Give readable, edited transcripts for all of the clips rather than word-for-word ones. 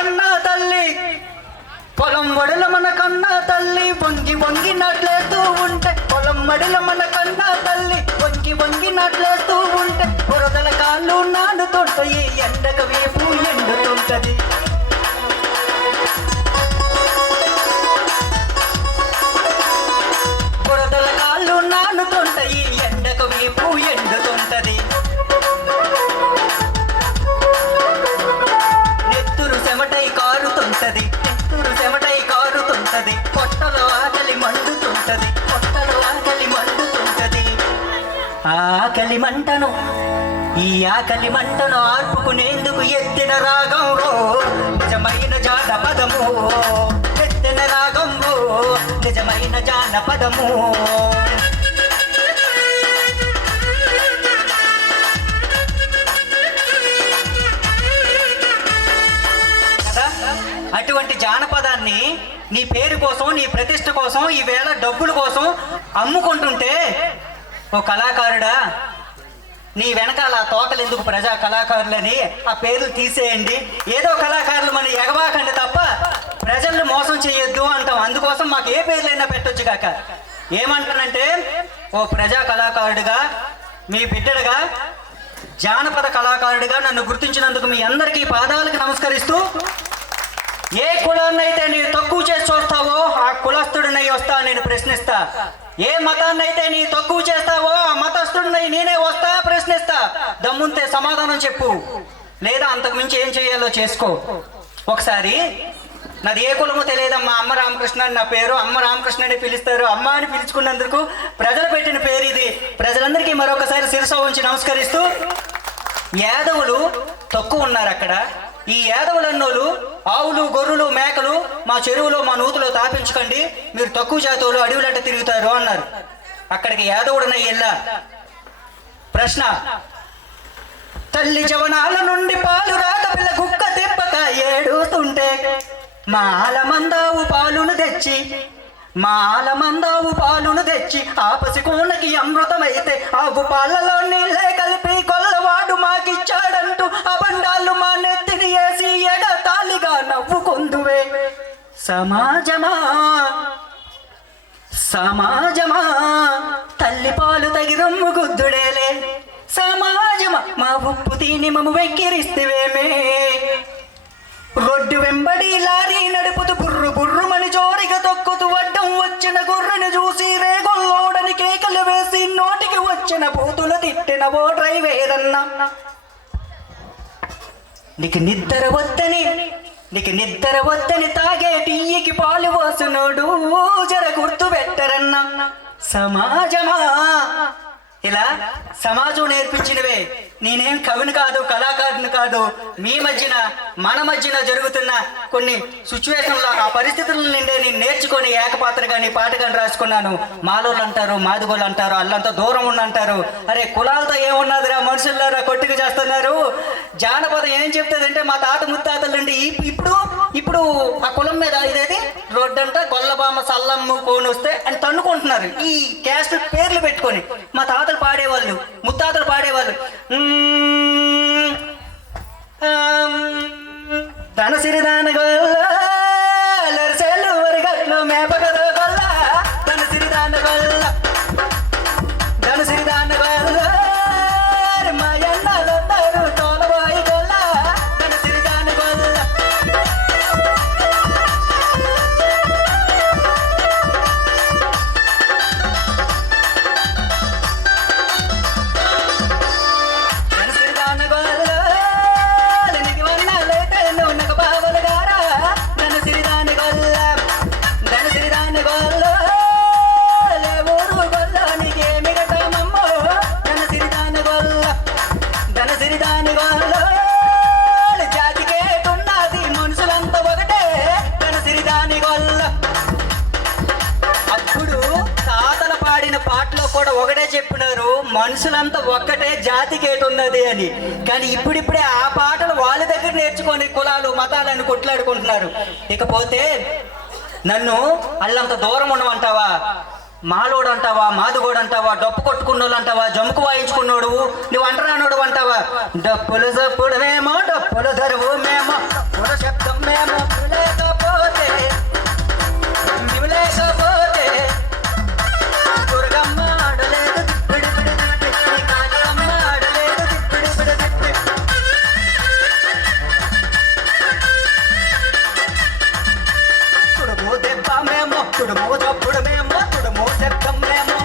కన్నా తల్లి, పొలం వడిల మన కన్నా తల్లి, వంగి వంగి నట్లేస్తూ ఉంటే, పొలం వడిల మన కన్నా తల్లి, వంగి వంగి నట్లేస్తూ ఉంటే, బురదల కాళ్ళు నానుతుంటాయి, ఎండక వేపు ఎండుతుంటది. బురదల కాళ్ళు నానుతుంటాయి, ఎండక వేపు ఎండుతుంటది. నెత్తురు చెమటై కారుతుంటది, నెత్తురు చెమటై కారుతుంటది, పొట్టలో ఆకలి మండుతుంటది, పొట్టలో ఆకలి మండుతుంటది. ఆకలి మంటను, ఈ ఆకలి మంటను ఆర్పుకునేందుకు ఎత్తిన రాగం నిజమైన జానపదము, ఎత్తిన రాగం నిజమైన జానపదము. అటువంటి జానపదాన్ని నీ పేరు కోసం, నీ ప్రతిష్ట కోసం, ఈవేళ డబ్బుల కోసం అమ్ముకుంటుంటే, ఓ కళాకారుడా, నీ వెనకాల తోకలు ఎందుకు ప్రజా కళాకారులని ఆ పేర్లు తీసేయండి, ఏదో కళాకారులు మన ఎగవాకండి తప్ప ప్రజల్ని మోసం చేయొద్దు అంటాం. అందుకోసం మాకు ఏ పేర్లైనా పెట్టొచ్చు కాక. ఏమంటానంటే, ఓ ప్రజా కళాకారుడిగా, మీ బిడ్డడుగా, జానపద కళాకారుడిగా నన్ను గుర్తించినందుకు మీ అందరికీ పాదాలకు నమస్కరిస్తూ, ఏ కులాన్నైతే నీవు తక్కువ చేసి చూస్తావో ఆ కులస్తుడినై వస్తా నేను ప్రశ్నిస్తా. ఏ మతాన్నైతే నీ తక్కువ చేస్తావో ఆ మతస్థుడినై నేనే వస్తా ప్రశ్నిస్తా. దమ్ముంటే సమాధానం చెప్పు, లేదా అంతకుమించి ఏం చేయాలో చేసుకో. ఒకసారి నాది ఏ కులమో తెలియదమ్మా, అమ్మ రామకృష్ణ అని నా పేరు, అమ్మ రామకృష్ణ అని పిలుస్తారు. అమ్మ అని పిలుచుకున్నందుకు ప్రజలు పెట్టిన పేరు ఇది. ప్రజలందరికీ మరొకసారి శిరస ఉంచి నమస్కరిస్తూ, యాదవులు తక్కువ ఉన్నారు అక్కడ. ఈ యాదవులన్నోళ్ళు ఆవులు, గొర్రెలు, మేకలు మా చెరువులో, మా నూతులో తాపించకండి, మీరు తక్కువ జాతువులు అడవులంట తిరుగుతారు అన్నారు. అక్కడికి యాదవుడనై వెళ్ళా. ప్రశ్న: తల్లి జవనాల నుండి పాలు రాత పిల్ల కుక్క తిప్పక ఏడుస్తుంటే, మాలమందావు పాలును తెచ్చి, మాలమందావు పాలును తెచ్చి, ఆపసి కోనకి అమృతమైతే ఆవు పాలలో నీళ్ళే కలిపి కొల్లవాడు మాకిచ్చాడంటూ అబండాలు మా నెత్తిని వేసి ఎగతాళిగా నవ్వుకొందువే. సమాజమా సమాజమా తల్లి పాలు తగి రొమ్ము గుద్దుడేలే. సమాజమా మా ఉప్పు తిని మమ్ము వెక్కిరిస్తేవేమే. రోడ్డు వెంబడి లారీ నడుపుతూ బుర్రు బుర్రుమని జోరిగా తొక్కుతూ అడ్డం వచ్చిన గుర్రెను చూసి రేగొల్లోడని కేకలు వేసి నోటికి వచ్చిన బూతులు తిట్టిన ఓ డ్రైవేరన్నా. నీకు నిద్ర వద్దని తాగే టీకి పాలు పోసునోడు జర గుర్తు పెట్టరన్నా. సమాజమా ఇలా సమాజం నేర్పించినవే. నేనేం కవిని కాదు, కళాకారుని కాదు. మీ మధ్యన, మన మధ్యన జరుగుతున్న కొన్ని సిచ్యువేషన్లో ఆ పరిస్థితుల నుండే నేను నేర్చుకొని ఏకపాత్ర కానీ పాట కానీ రాసుకున్నాను. మాలోళ్ళు అంటారు, మాదిగోళ్ళు అంటారు, అల్లంతా దూరం ఉండంటారు. అరే కులాలతో ఏమున్నదిరా, మనుషుల్లారా కొట్టుకు చేస్తున్నారు. జానపదం ఏం చెప్తుందంటే, మా తాత ముత్తాతల నుండి ఇప్పుడు ఆ కులం మీద ఇదేది రోడ్డంట గొల్లబామ సల్లమ్ము కోనొస్తే అని తన్నుకుంటున్నారు ఈ క్యాస్ట్ పేర్లు పెట్టుకొని. మా తాతలు పాడేవాళ్ళు, ముత్తాతలు పాడేవాళ్ళు, ధన సిరిదాన గొల్లెలు వరిగట్లు మేపగల గొల్ల, ధన సిరిదాన గొల్ల, ధన సిరిదాన గొల్ల మా ఎన్నలు తోలబాయి గొల్ల, ధన సిరిదాన గొల్ల. చెప్పినారు మనుషులంతా ఒక్కటే, జాతికి ఏటున్నది అని. కానీ ఇప్పుడిప్పుడే ఆ పాటలు వాళ్ళ దగ్గర నేర్చుకొని కులాలు మతాలను కొట్లాడుకుంటున్నారు. ఇకపోతే నన్ను అల్లంత దూరం ఉండమంటావా, మాలోడు అంటావా, మాదిగోడు అంటావా, డప్పు కొట్టుకున్నోళ్ళు అంటావా, జమ్ముకు వాయించుకున్నోడు, నువ్వు అంటరానోడు అంటావా. డప్పులు జప్పుడు మేమో, డప్పులు ధరువు మేమో, శబ్దం మేము లేకపోతే నీవు లేకపోతే దుర్గమ్మ ఆడలేదు దిప్పిడి పిడి దిప్పి నీ కాళియమ్మ ఆడలేదు దిప్పిడి పిడి దిప్పి తుడుము దెబ్బ మేము తుడుము తప్పుడు మేము తుడుము దెబ్బ మేము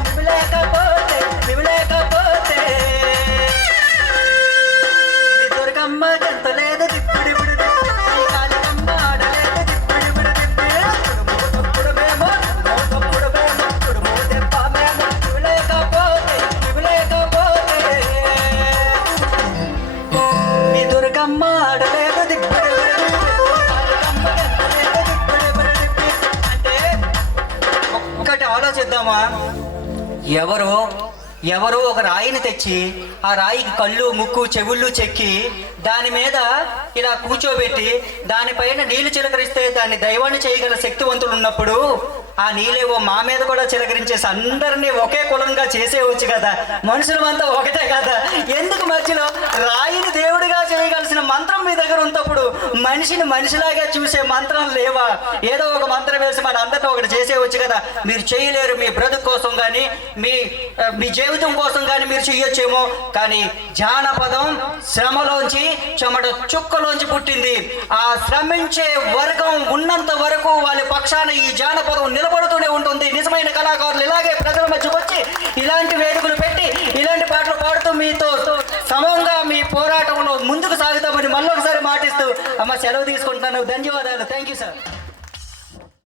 నీవు లేకపోతే నీ దుర్గమ్మ ఎంత లేదు దిప్పిడి పిడి దిప్పి నీ కాళియమ్మ ఆడలేదు దిప్పిడి పిడి దిప్పి తుడుము తప్పుడు మేము తప్పుడు మేము తుడుము దెబ్బ మేము నీవు లేకపోతే నీ దుర్గమ్మ ఆడలేదు దిప్పిడి పిడి దిప్పి కాళియమ్మ ఎంత లేదు దిప్పిడి పిడి దిప్పి అంటే ఒక్కటి ఆలోచిద్దామా ఎవరో ఒక రాయిని తెచ్చి ఆ రాయికి కళ్ళు ముక్కు చెవుళ్ళు చెక్కి దాని మీద ఇలా కూర్చోబెట్టి దానిపైన నీళ్లు చిలకరిస్తే దాన్ని దైవాన్ని చేయగల శక్తివంతులు ఉన్నప్పుడు ఆ నీళ్ళేవో మా మీద కూడా చిలకరించేసి అందరినీ ఒకే కులంగా చేసేవచ్చు కదా, మనుషులమంతా ఒకటే కదా, ఎందుకు మధ్యలో రాయిని దేవుడిగా చేయగలిసిన మంత్రం మీ దగ్గర ఉన్నప్పుడు మనిషిని మనిషిలాగా చూసే మంత్రం లేవా? ఏదో ఒక మంత్రం వేసి మన అందరితో ఒకటి చేసేవచ్చు కదా. మీరు చేయలేరు, మీ బ్రతుకు కోసం కానీ మీ జీవితం కోసం కానీ మీరు చెయ్యొచ్చేమో, కానీ జానపదం శ్రమలోంచి చెమట చుక్కలోంచి పుట్టింది. ఆ శ్రమించే వర్గం ఉన్నంత వరకు వాళ్ళ పక్షాన ఈ జానపదం నిలబడుతూనే ఉంటుంది. నిజమైన కళాకారులు ఇలాగే ప్రజల మధ్యకు వచ్చి ఇలాంటి వేడుకలు పెట్టి ఇలాంటి పాటలు పాడుతూ మీతో సమంగా మీ పోరాటంలో ముందుకు సాగుతామని మళ్ళొకసారి మాటిస్తూ అమ్మ సెలవు తీసుకుంటున్నాను. ధన్యవాదాలు. Thank you sir.